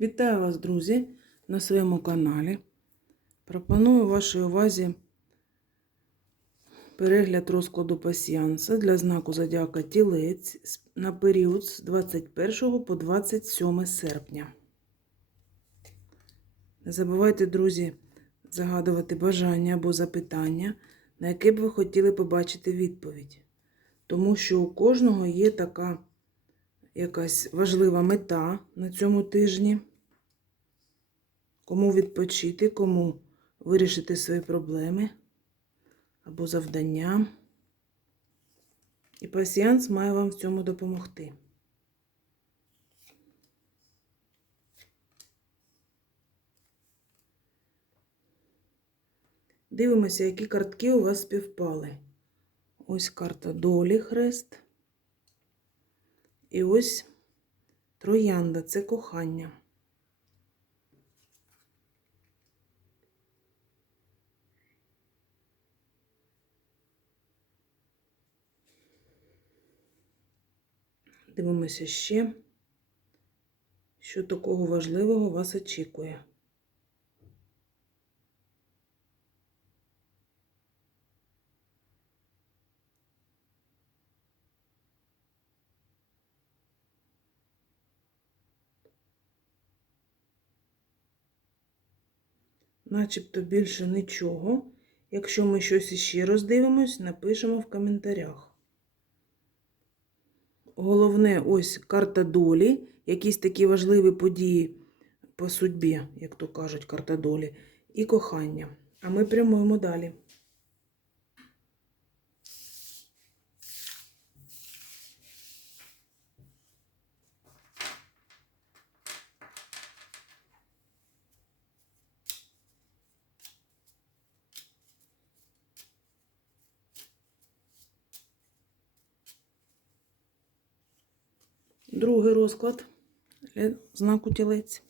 Вітаю вас, друзі, на своєму каналі. Пропоную вашій увазі перегляд розкладу пасіянса для знаку Зодіака Тілець на період з 21 по 27 серпня. Не забувайте, друзі, загадувати бажання або запитання, на яке б ви хотіли побачити відповідь. Тому що у кожного є така якась важлива мета на цьому тижні. Кому відпочити, кому вирішити свої проблеми або завдання. І пасіянс має вам в цьому допомогти. Дивимося, які картки у вас співпали. Ось карта долі хрест. І ось троянда це кохання. Дивимося ще, що такого важливого вас очікує. Начебто більше нічого. Якщо ми щось іще роздивимось, напишемо в коментарях. Головне, ось карта долі, якісь такі важливі події по судьбі, як то кажуть, карта долі, і кохання. А ми прямуємо далі. Другий розклад для знаку тілець.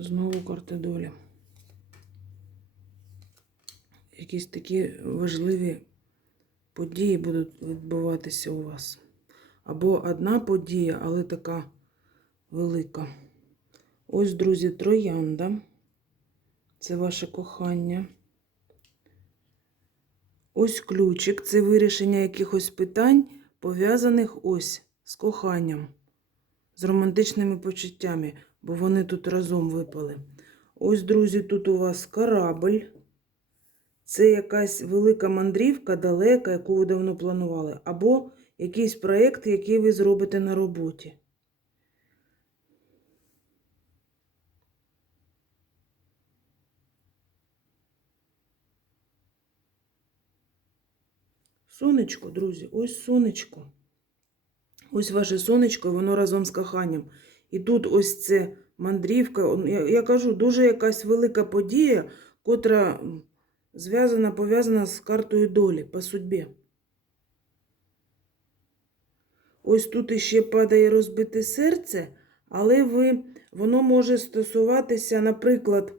Знову карта долі. Якісь такі важливі події будуть відбуватися у вас. Або одна подія, але така велика. Ось, друзі, троянда. Це ваше кохання. Ось ключик. Це вирішення якихось питань, пов'язаних ось з коханням, з романтичними почуттями, бо вони тут разом випали. Ось, друзі, тут у вас корабль. Це якась велика мандрівка далека, яку ви давно планували, або якийсь проєкт, який ви зробите на роботі. Сонечко, друзі, ось сонечко. Ось ваше сонечко, воно разом з коханням. І тут ось це мандрівка. Я, кажу, дуже якась велика подія, котра зв'язана, пов'язана з картою долі по судьбі. Ось тут іще падає розбите серце, але ви, воно може стосуватися, наприклад,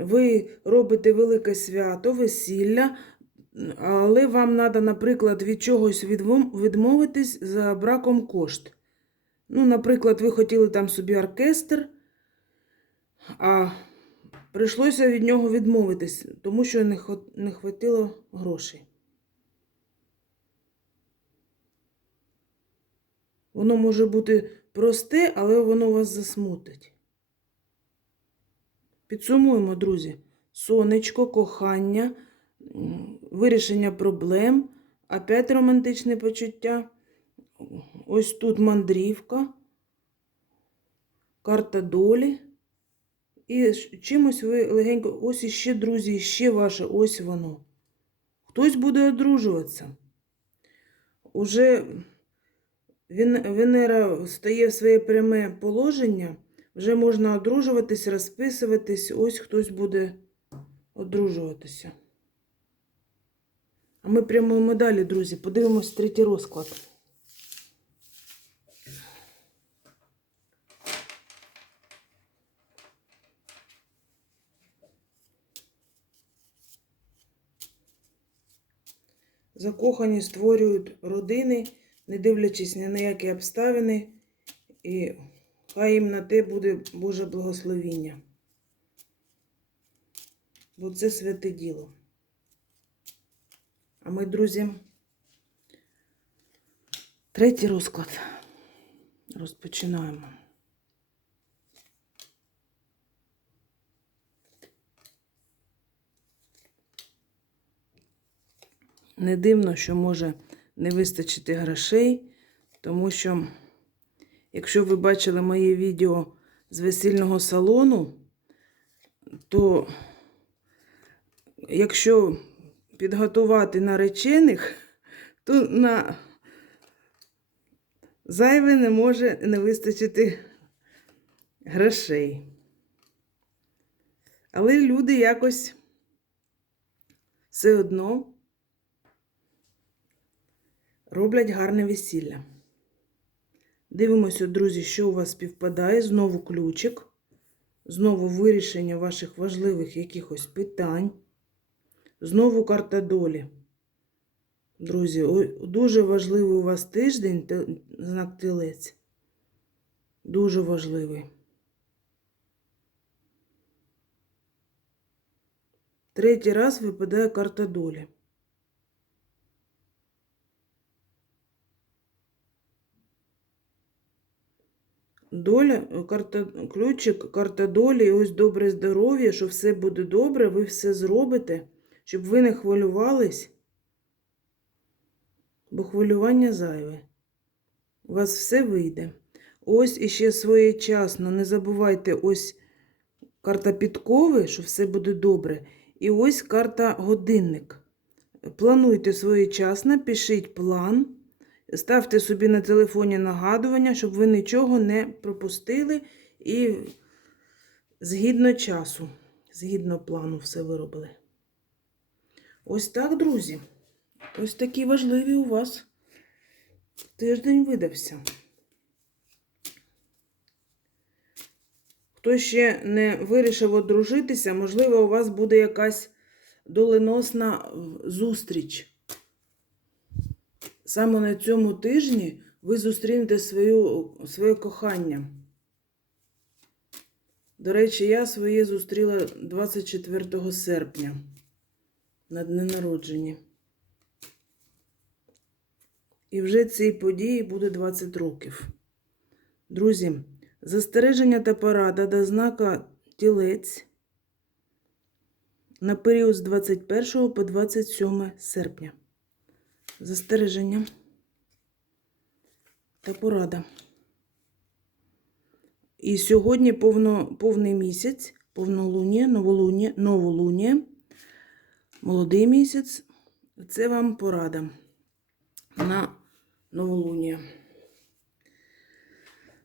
ви робите велике свято, весілля, але вам треба, наприклад, від чогось відмовитись за браком кошт. Ну, наприклад, ви хотіли там собі оркестр, а прийшлося від нього відмовитись, тому що не, хо- не хватило грошей. Воно може бути просте, але воно вас засмутить. Підсумуємо, друзі. Сонечко, кохання, вирішення проблем, опять романтичне почуття. Ось тут мандрівка, карта долі. І чимось ви легенько, ось іще, друзі, ще ваше, ось воно. Хтось буде одружуватися. Уже Венера стає в своє пряме положення вже можна одружуватись, розписуватись. Ось хтось буде одружуватися. А ми прямуємо далі, друзі. Подивимось третій розклад. Закохані створюють родини, не дивлячись ні на які обставини, і хай їм на те буде Боже благословіння. Бо це святе діло. А ми, друзі, третій розклад розпочинаємо. Не дивно, що може не вистачити грошей, тому що, якщо ви бачили моє відео з весільного салону, то якщо підготувати наречених, то на зайве не може не вистачити грошей. Але люди якось все одно роблять гарне весілля. Дивимося, друзі, що у вас співпадає. Знову ключик, знову вирішення ваших важливих якихось питань. Знову карта долі. Друзі, дуже важливий у вас тиждень, знак тілець. Дуже важливий. Третій раз випадає карта долі. Доля, е, карта, ключик, карта долі, і ось добре здоров'я, що все буде добре, ви все зробите, щоб ви не хвилювались, бо хвилювання зайве. У вас все вийде. Ось іще своєчасно, не забувайте, ось карта підкови, що все буде добре. І ось карта годинник. Плануйте своєчасно, пишіть план. Ставте собі на телефоні нагадування, щоб ви нічого не пропустили і згідно часу, згідно плану все виробили. Ось так, друзі. Ось такий важливий у вас тиждень видався. Хто ще не вирішив одружитися, можливо, у вас буде якась доленосна зустріч. Саме на цьому тижні ви зустрінете свою, своє кохання. До речі, я своє зустріла 24 серпня на дне народження. І вже цій події буде 20 років. Друзі, застереження та порада до знака тілець на період з 21 по 27 серпня застереження та порада. І сьогодні повно, повний місяць, повнолуння, новолуння, новолуння, молодий місяць. Це вам порада на новолуння.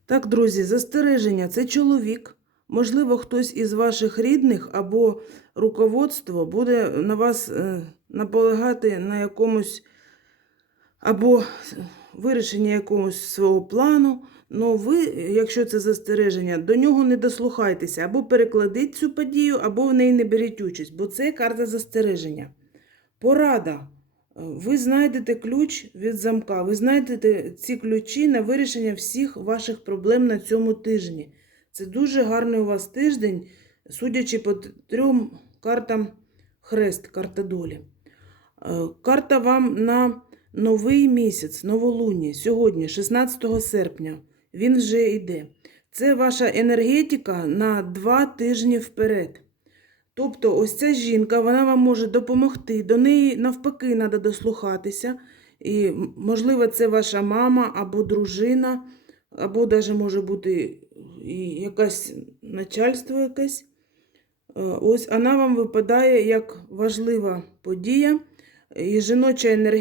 Так, друзі, застереження це чоловік. Можливо, хтось із ваших рідних або руководство буде на вас е, наполягати на якомусь або вирішення якогось свого плану. Ну, ви, якщо це застереження, до нього не дослухайтеся, або перекладіть цю подію, або в неї не беріть участь, бо це карта застереження. Порада. Ви знайдете ключ від замка, ви знайдете ці ключі на вирішення всіх ваших проблем на цьому тижні. Це дуже гарний у вас тиждень, судячи по трьом картам хрест, карта долі. Е, Карта вам на новий місяць, новолуння, сьогодні, 16 серпня. Він вже йде. Це ваша енергетика на два тижні вперед. Тобто, ось ця жінка, вона вам може допомогти. До неї навпаки треба дослухатися. І, можливо, це ваша мама або дружина, або навіть може бути і якась начальство якесь. Е, Ось вона вам випадає як важлива подія, і жіноча енергетика.